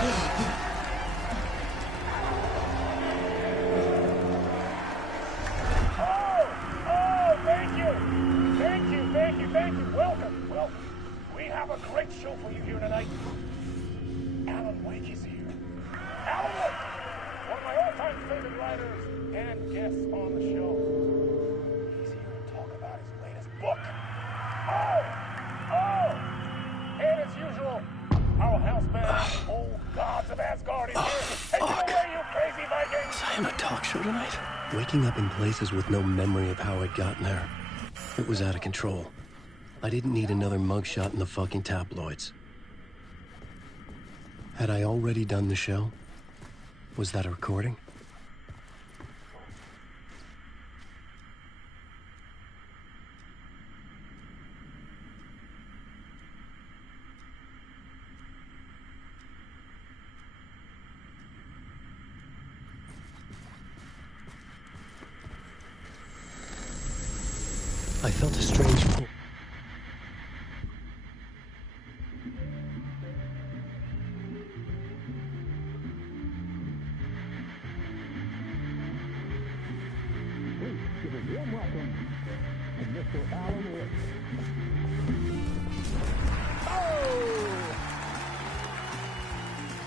Welcome. We have a great show for you here tonight. Alan Wake is here. Alan Wake, one of my all-time favorite writers and guests on the show. He's here to talk about his latest book. And as usual, our house band, Old Gods of Asgard, is here. Take it away, you crazy Vikings! Was I on a talk show tonight? Waking up in places with no memory of how I'd gotten there. It was out of control. I didn't need another mugshot in the fucking tabloids. Had I already done the show? Was that a recording? I felt a strange pull. Give a warm welcome to Mr. Alan Wake.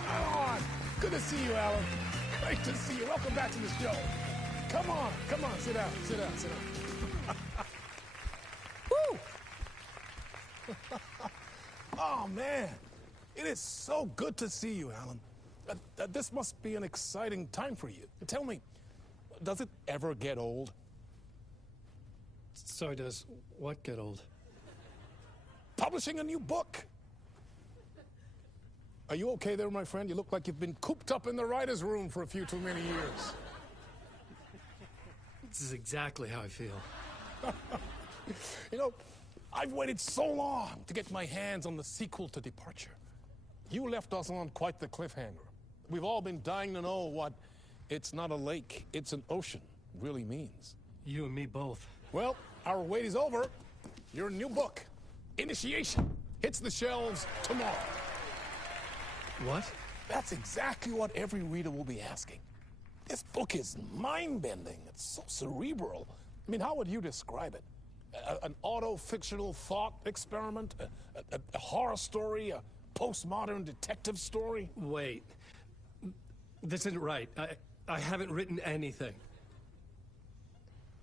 Alan! Good to see you, Alan. Great to see you. Welcome back to the show. Come on, sit down. Woo! Oh, man. It is so good to see you, Alan. This must be an exciting time for you. Tell me, does it ever get old? So does what get old? Publishing a new book. Are you okay there, my friend? You look like you've been cooped up in the writer's room for a few too many years. This is exactly how I feel. You know, I've waited so long to get my hands on the sequel to Departure. You left us on quite the cliffhanger. We've all been dying to know what "it's not a lake, it's an ocean" really means. You and me both. Well, our wait is over. Your new book, Initiation, hits the shelves tomorrow. What? That's exactly what every reader will be asking. This book is mind-bending. It's so cerebral. I mean, how would you describe it? An auto-fictional thought experiment? A horror story? A postmodern detective story? Wait. This isn't right. I haven't written anything.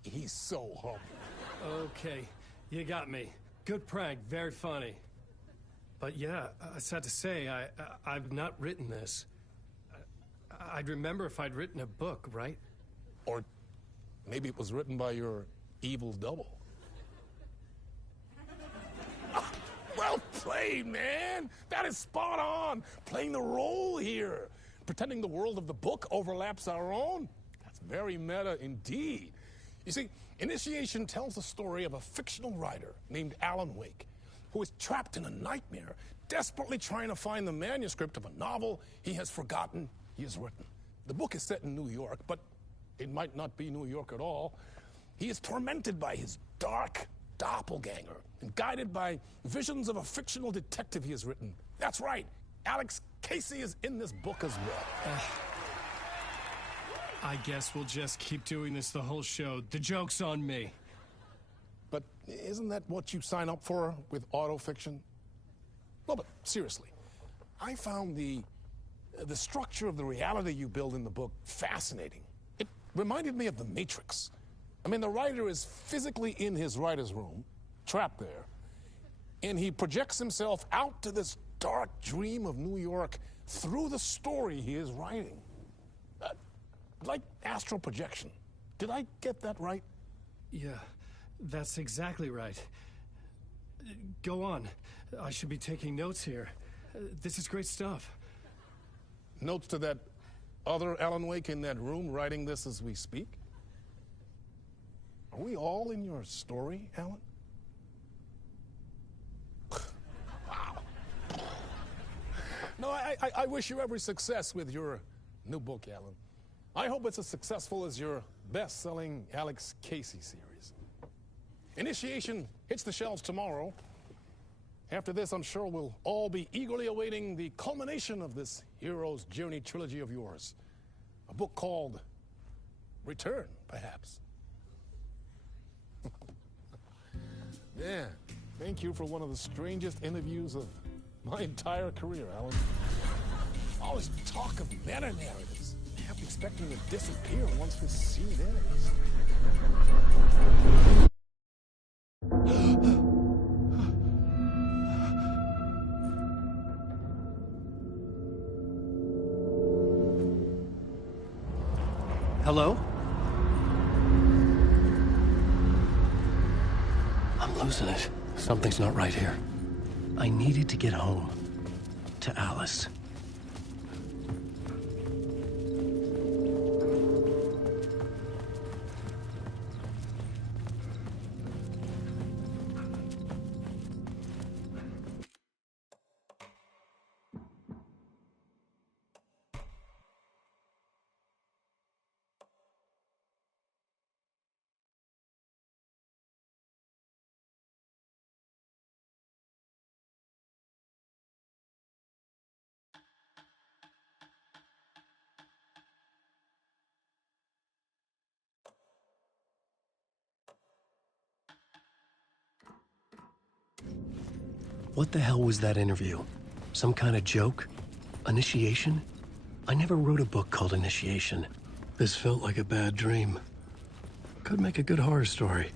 He's so humble. Okay, you got me. Good prank, very funny. But yeah, I sad to say, I've not written this. I'd remember if I'd written a book, right? Or maybe it was written by your evil double. Well played, man. That is spot on. Playing the role here. Pretending the world of the book overlaps our own. That's very meta indeed. You see, Initiation tells the story of a fictional writer named Alan Wake, who is trapped in a nightmare, desperately trying to find the manuscript of a novel he has forgotten he has written. The book is set in New York, but it might not be New York at all. He is tormented by his dark doppelganger and guided by visions of a fictional detective he has written. That's right, Alex Casey is in this book as well. I guess we'll just keep doing this the whole show. The joke's on me. But isn't that what you sign up for with autofiction? No, but seriously, I found the structure of the reality you build in the book fascinating. It reminded me of The Matrix. I mean, the writer is physically in his writer's room, trapped there, and he projects himself out to this dark dream of New York through the story he is writing. Like astral projection. Did I get that right? Yeah, that's exactly right. Go on. I should be taking notes here. This is great stuff. Notes to that other Alan Wake in that room writing this as we speak? Are we all in your story, Alan? Wow. No, I wish you every success with your new book, Alan. I hope it's as successful as your best-selling Alex Casey series. Initiation hits the shelves tomorrow, After this, I'm sure we'll all be eagerly awaiting the culmination of this hero's journey trilogy of yours. A book called Return, perhaps. Yeah, thank you for one of the strangest interviews of my entire career, Alan. Always talk of meta-narratives, half expecting to disappear once this scene ends. Hello? I'm losing it. Something's not right here. I needed to get home. To Alice. What the hell was that interview? Some kind of joke? Initiation? I never wrote a book called Initiation. This felt like a bad dream. Could make a good horror story.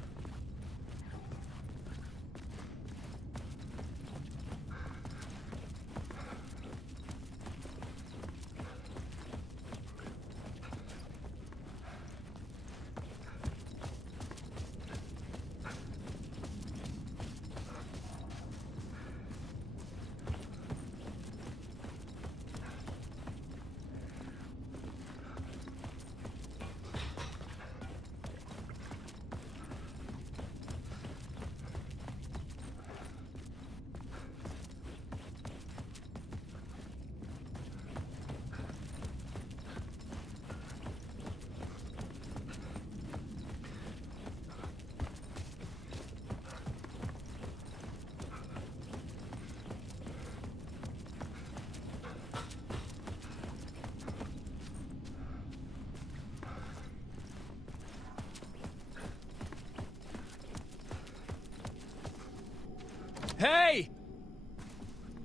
Hey!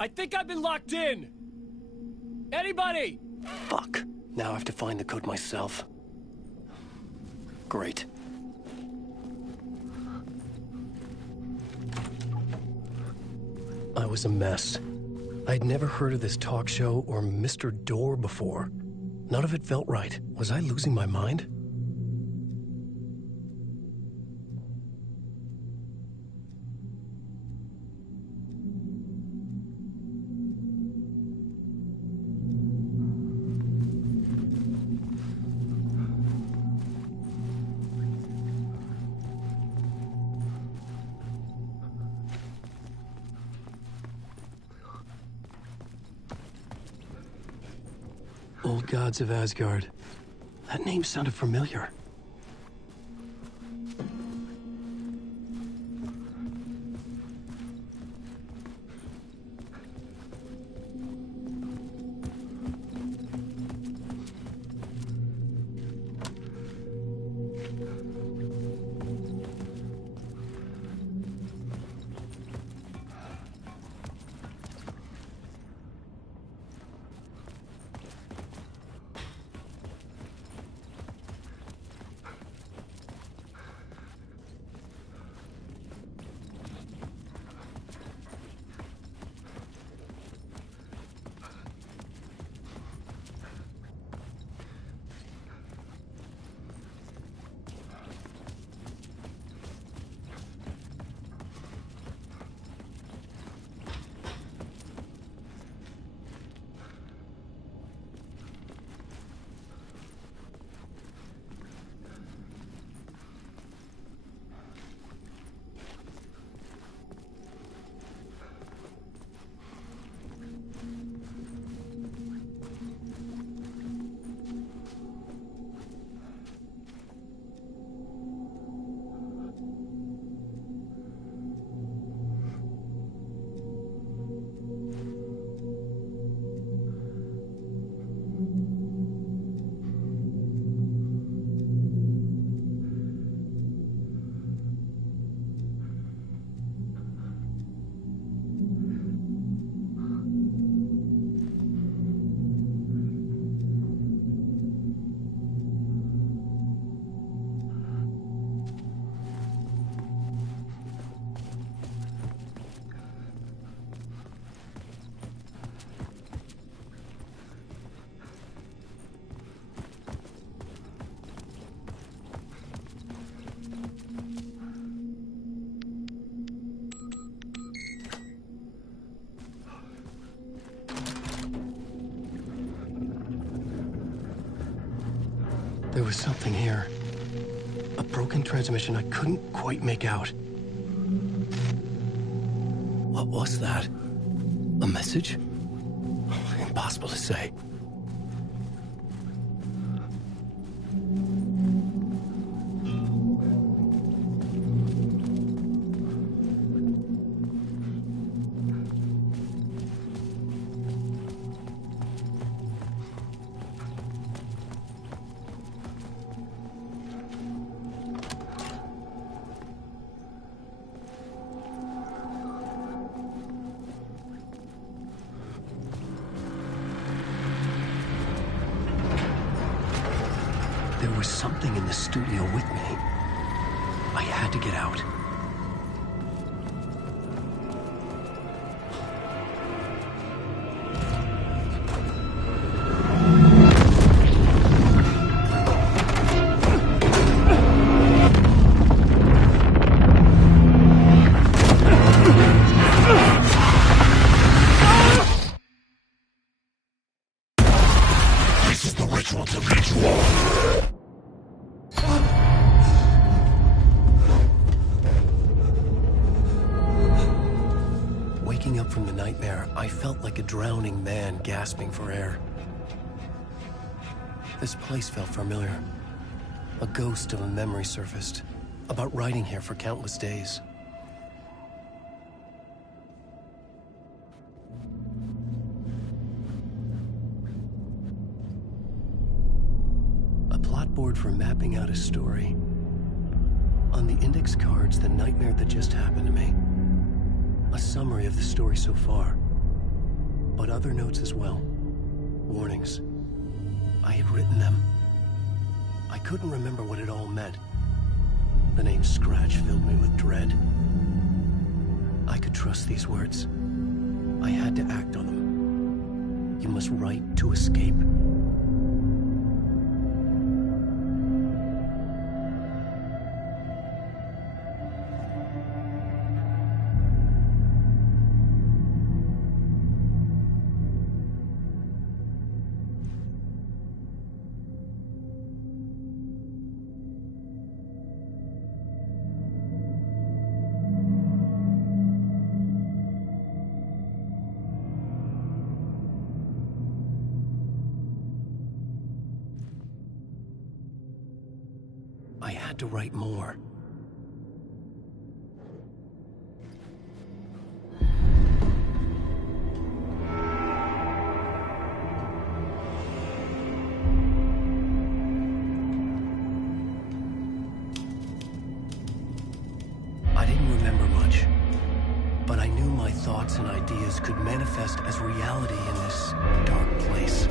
I think I've been locked in! Anybody? Fuck. Now I have to find the code myself. Great. I was a mess. I'd never heard of this talk show or Mr. Door before. None of it felt right. Was I losing my mind? Old Gods of Asgard. That name sounded familiar. There was something here. A broken transmission I couldn't quite make out. What was that? A message? Impossible to say. There was something in the studio with me. I had to get out. This is the ritual to ritual. Waking up from the nightmare, I felt like a drowning man gasping for air. This place felt familiar. A ghost of a memory surfaced, about riding here for countless days. A plot board for mapping out a story. On the index cards, the nightmare that just happened to me. A summary of the story so far, but other notes as well. Warnings. I had written them. I couldn't remember what it all meant. The name Scratch filled me with dread. I could trust these words. I had to act on them. You must write to escape. I had to write more. I didn't remember much, but I knew my thoughts and ideas could manifest as reality in this dark place.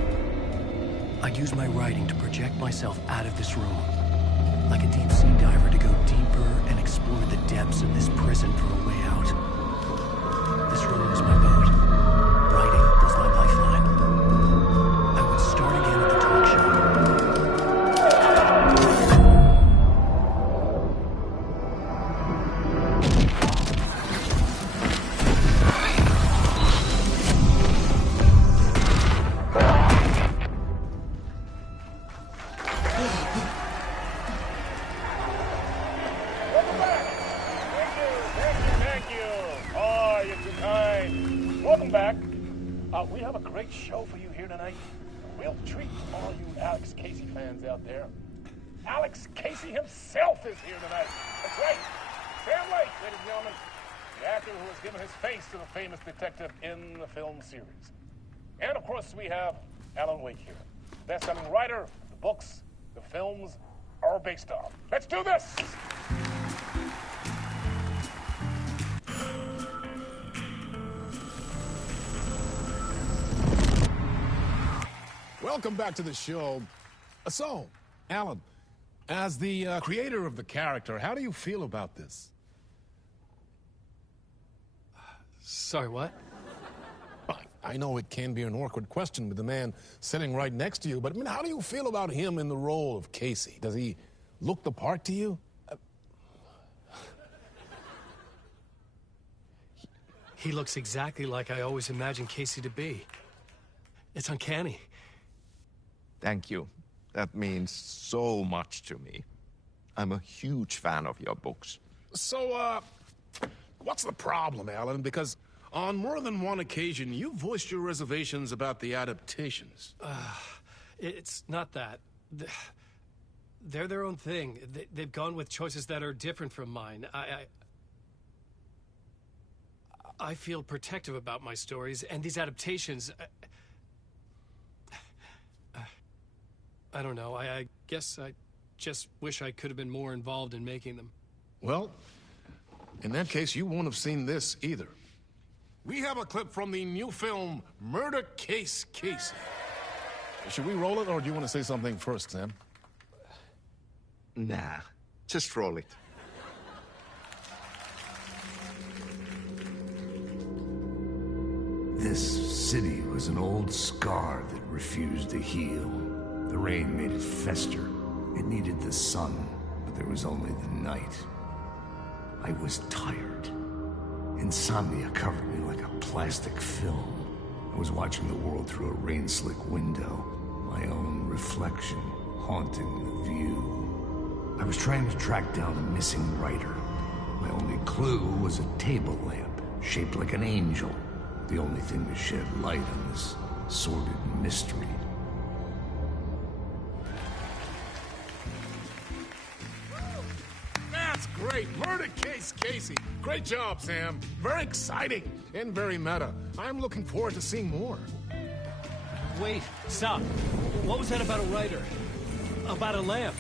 I'd use my writing to project myself out of this room. Like a deep-sea diver to go deeper and explore the depths of this prison for a way out. This room was my boat. Writing was my lifeline. I would start again at the talk show. Welcome back. We have a great show for you here tonight. We'll treat all you Alex Casey fans out there. Alex Casey himself is here tonight. That's right. Sam Lake, ladies and gentlemen. The actor who has given his face to the famous detective in the film series. And of course, we have Alan Wake here. Best-selling writer, the books, the films are based on. Let's do this! Welcome back to the show. So, Alan, as the creator of the character, how do you feel about this? Sorry, what? I know it can be an awkward question with the man sitting right next to you, but I mean, how do you feel about him in the role of Casey? Does he look the part to you? He looks exactly like I always imagined Casey to be. It's uncanny. Thank you. That means so much to me. I'm a huge fan of your books. So, what's the problem, Alan? Because on more than one occasion, you voiced your reservations about the adaptations. It's not that. They're their own thing. They've gone with choices that are different from mine. I feel protective about my stories, and these adaptations... I don't know. I guess I just wish I could have been more involved in making them. Well, in that case, you won't have seen this either. We have a clip from the new film, Murder Case Casey. Should we roll it, or do you want to say something first, Sam? Nah, just roll it. This city was an old scar that refused to heal. The rain made it fester. It needed the sun, but there was only the night. I was tired. Insomnia covered me like a plastic film. I was watching the world through a rain-slick window, my own reflection haunting the view. I was trying to track down a missing writer. My only clue was a table lamp, shaped like an angel. The only thing to shed light on this sordid mystery. That's great! Murder Case Casey! Great job, Sam. Very exciting and very meta. I'm looking forward to seeing more. Wait, stop. What was that about a writer? About a lamp?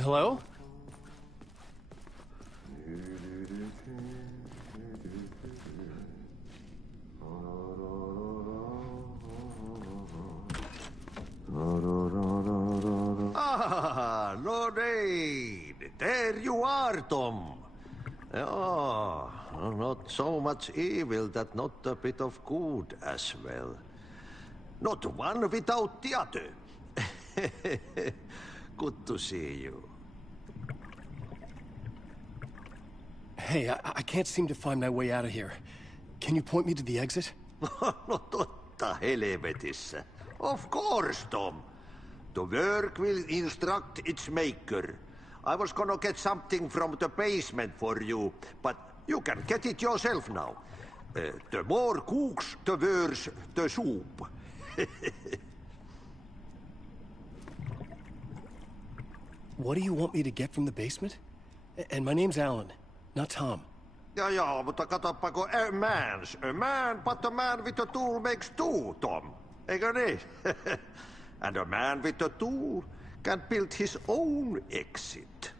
Hello? Ah, Lord Aid! There you are, Tom. Oh, not so much evil that not a bit of good as well. Not one without the other. Good to see you. Hey, I can't seem to find my way out of here. Can you point me to the exit? No totta helvetissä. Of course, Tom. The work will instruct its maker. I was gonna get something from the basement for you, but you can get it yourself now. The more cooks, the worse the soup. What do you want me to get from the basement? And my name's Alan, not Tom. Ja, mutta katoppa kun a man, but a man with a tool makes two, Tom. Eikö niin? And a man with a tool can build his own exit.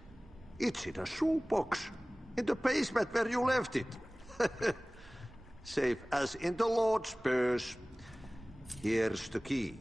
It's in a shoebox, in the basement where you left it. Safe as in the Lord's purse. Here's the key.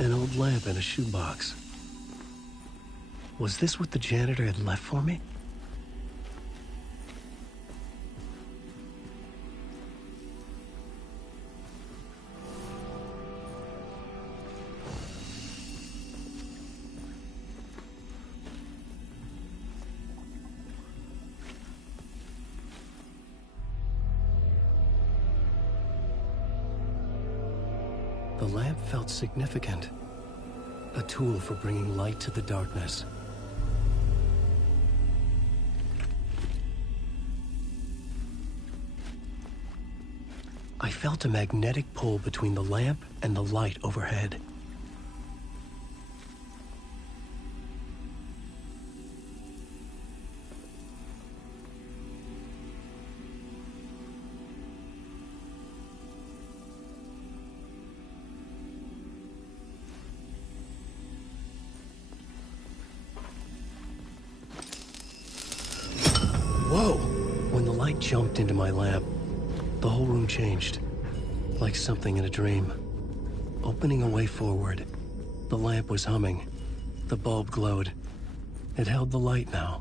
An old lamp in a shoebox. Was this what the janitor had left for me? The lamp felt significant. A tool for bringing light to the darkness. I felt a magnetic pull between the lamp and the light overhead. Whoa! When the light jumped into my lamp, the whole room changed, like something in a dream. Opening a way forward, the lamp was humming. The bulb glowed. It held the light now.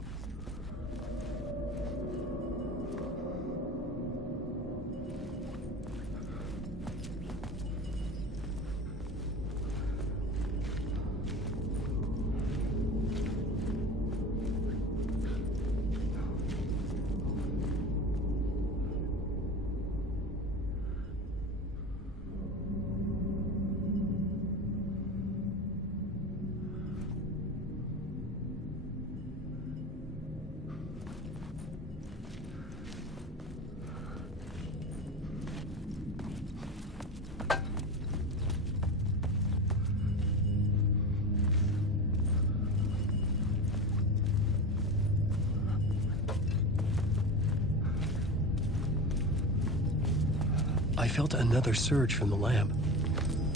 I felt another surge from the lamp.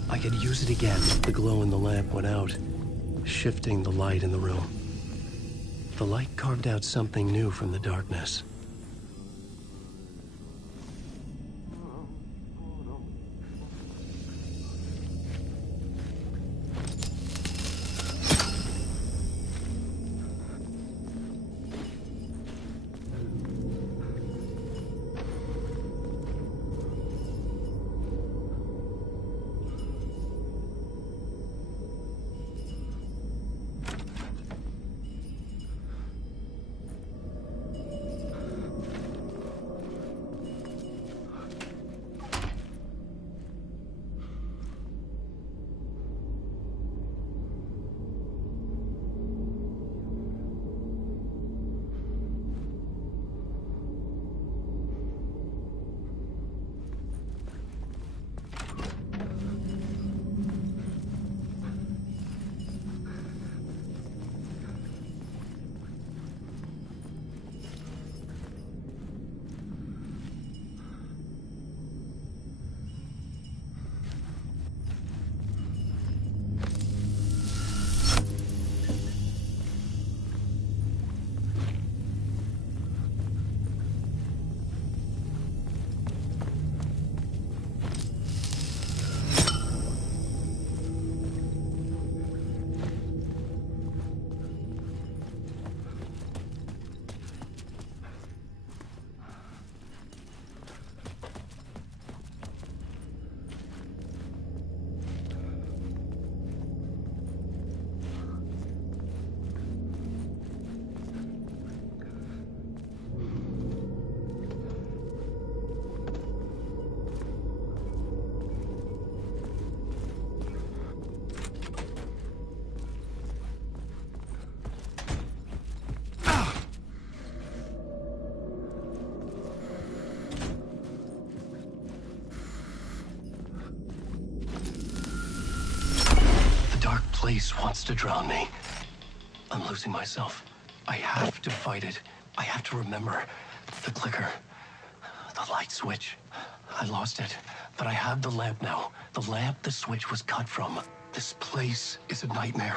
I could use it again. The glow in the lamp went out, shifting the light in the room. The light carved out something new from the darkness. Place wants to drown me. I'm losing myself. I have to fight it. I have to remember. The clicker. The light switch. I lost it. But I have the lamp now. The lamp the switch was cut from. This place is a nightmare.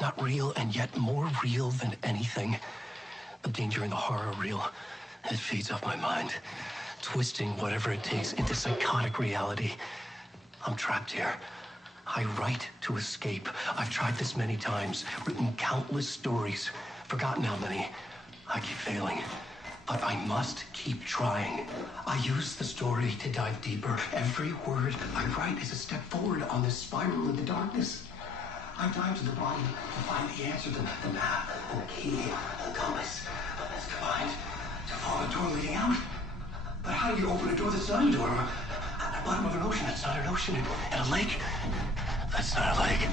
Not real, and yet more real than anything. The danger and the horror real. It feeds off my mind. Twisting whatever it takes into psychotic reality. I'm trapped here. I write to escape. I've tried this many times, written countless stories, forgotten how many. I keep failing, but I must keep trying. I use the story to dive deeper. Every word I write is a step forward on this spiral in the darkness. I dive to the bottom to find the answer, the map, and the key, the compass. That's combined to form a door leading out. But how do you open a door that's not a door? At the bottom of an ocean that's not an ocean, and a lake that's not a lake.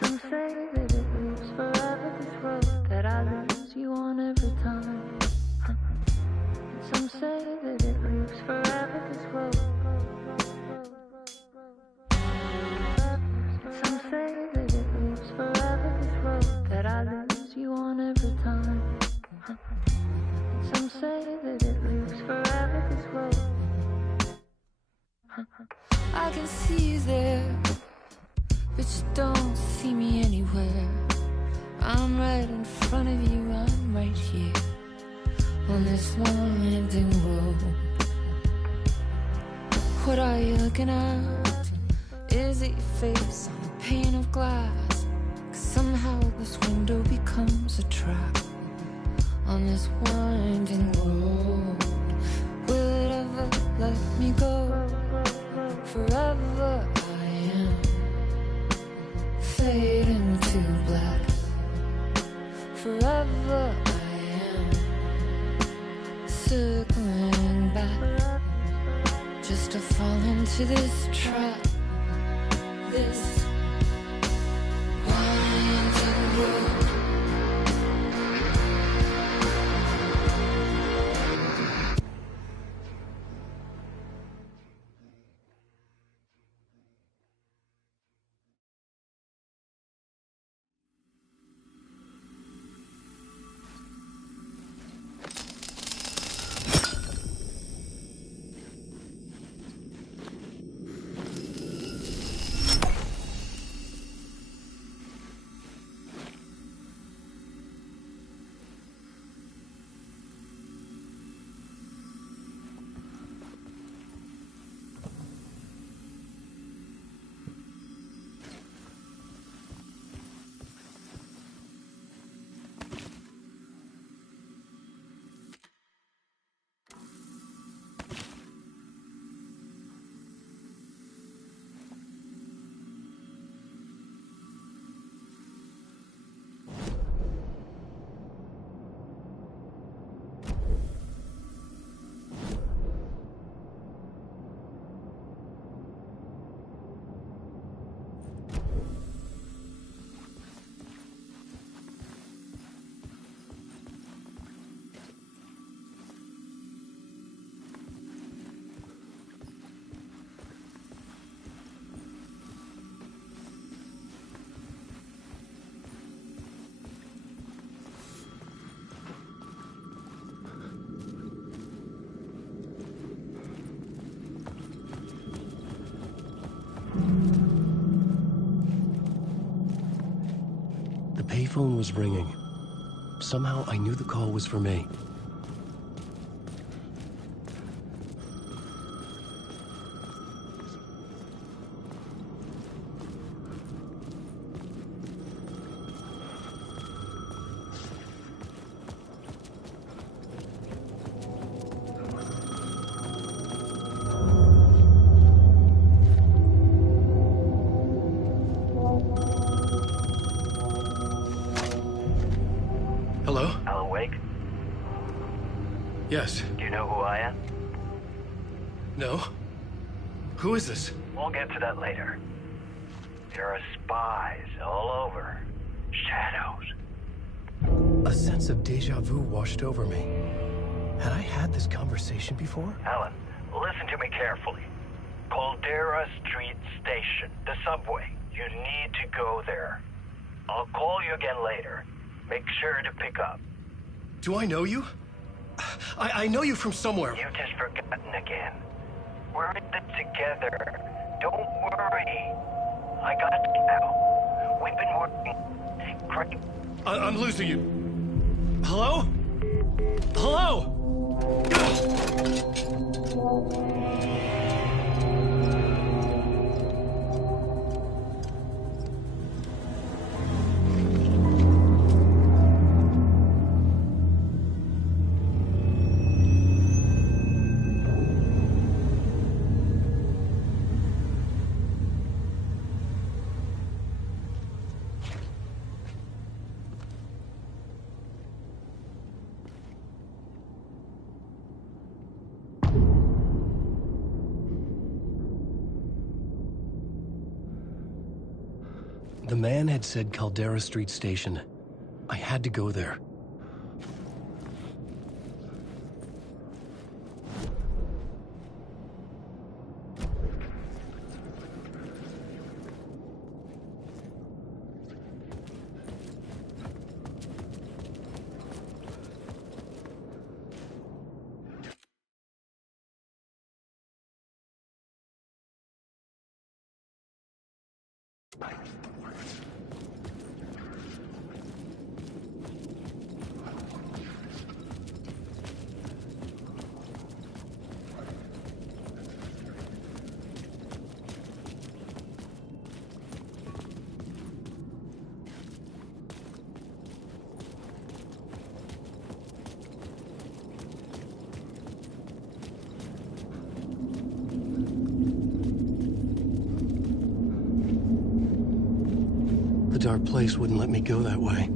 Some say that it lives forever, this road that I lose you on every time. Some say that it lives forever, this road. Some say that it lives forever, this road that I lose you on every time. Some say that it lives forever, this road. I can see you there, but you don't see me anywhere. I'm right in front of you, I'm right here on this winding road. What are you looking at? Is it your face on a pane of glass? 'Cause somehow this window becomes a trap on this winding road. Will it ever let me go? Forever I am fading to black. Forever I am circling back, just to fall into this trap, this winding road. The payphone was ringing. Somehow I knew the call was for me. Hello? Alan Wake? Yes. Do you know who I am? No? Who is this? We'll get to that later. There are spies all over. Shadows. A sense of deja vu washed over me. Had I had this conversation before? Alan, listen to me carefully. Caldera Street Station, the subway. You need to go there. I'll call you again later. Make sure to pick up. Do I know you? I know you from somewhere. You've just forgotten again. We're in this together. Don't worry. I got you now. We've been working. Great. I'm losing you. Hello? Hello? The man had said Caldera Street Station. I had to go there. The dark place wouldn't let me go that way.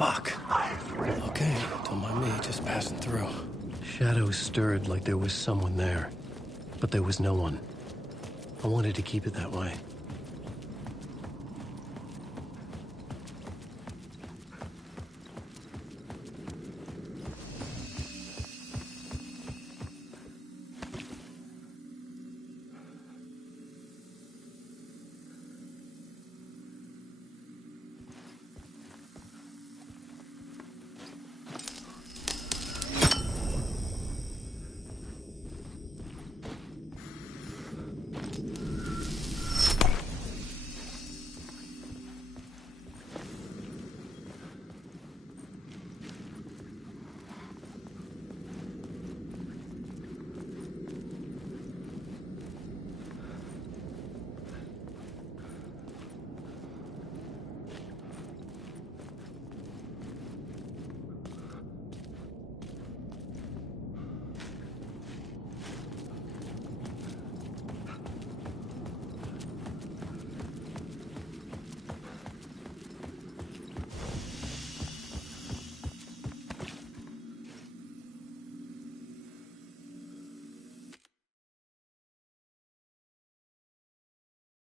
Fuck. Okay, don't mind me, just passing through. Shadows stirred like there was someone there, but there was no one. I wanted to keep it that way.